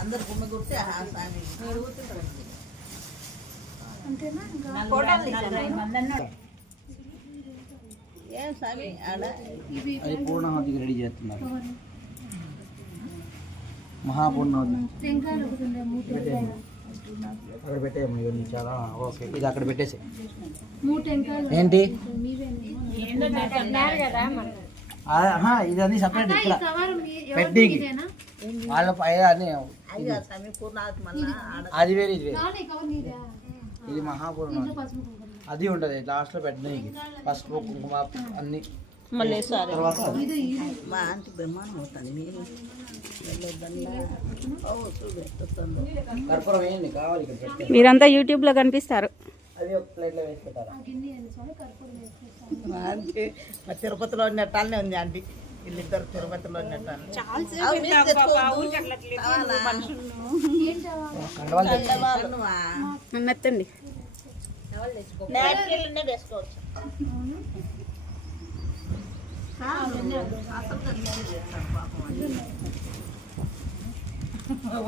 అందరు గుమ్మ కొట్టి ఏం స్వామి ఆడ పూర్ణావతికి రెడీ చేస్తున్నారు. మహాపూర్ణావతి అక్కడ పెట్టేయమ్మా. ఇవన్నీ చాలా ఓకే. ఇది అక్కడ పెట్టేసి ఏంటి ఇదన్నీ సపరేట్ ఇక్కడ పెట్టి వాళ్ళ అన్ని అది వేరే ఇది వేరే. ఇది మహాపూర్ణావతి అది ఉంటుంది లాస్ట్లో పెట్టినాయి. పసుపు కుంకుమ అన్ని మళ్ళీ తర్వాత మా ఆంటీ బ్రహ్మాండం అవుతుంది. కర్పూరం వేయండి కావాలి. మీరంతా యూట్యూబ్ లో కనిపిస్తారు. అది ఒక ప్లేట్లో వేసి పెట్టారా? మా ఆంటీ మా తిరుపతిలో ఉన్నట్టాలనే ఉంది ఆంటీ. వీళ్ళిద్దరు తిరుపతిలో ఉన్నట్టాలు మెత్తండి వేసుకోవచ్చు.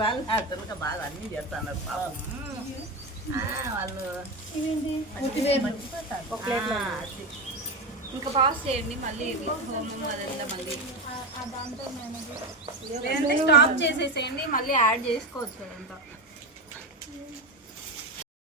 వాళ్ళు అసలుగా బాగా అన్నీ చేస్తున్నారు పాపం. వాళ్ళు ఇంకా పాస్ చేయండి మళ్ళీ హోమం అదంతా మళ్ళీ స్టాప్ చేసేసేయండి మళ్ళీ యాడ్ చేసుకోవచ్చు అదంతా.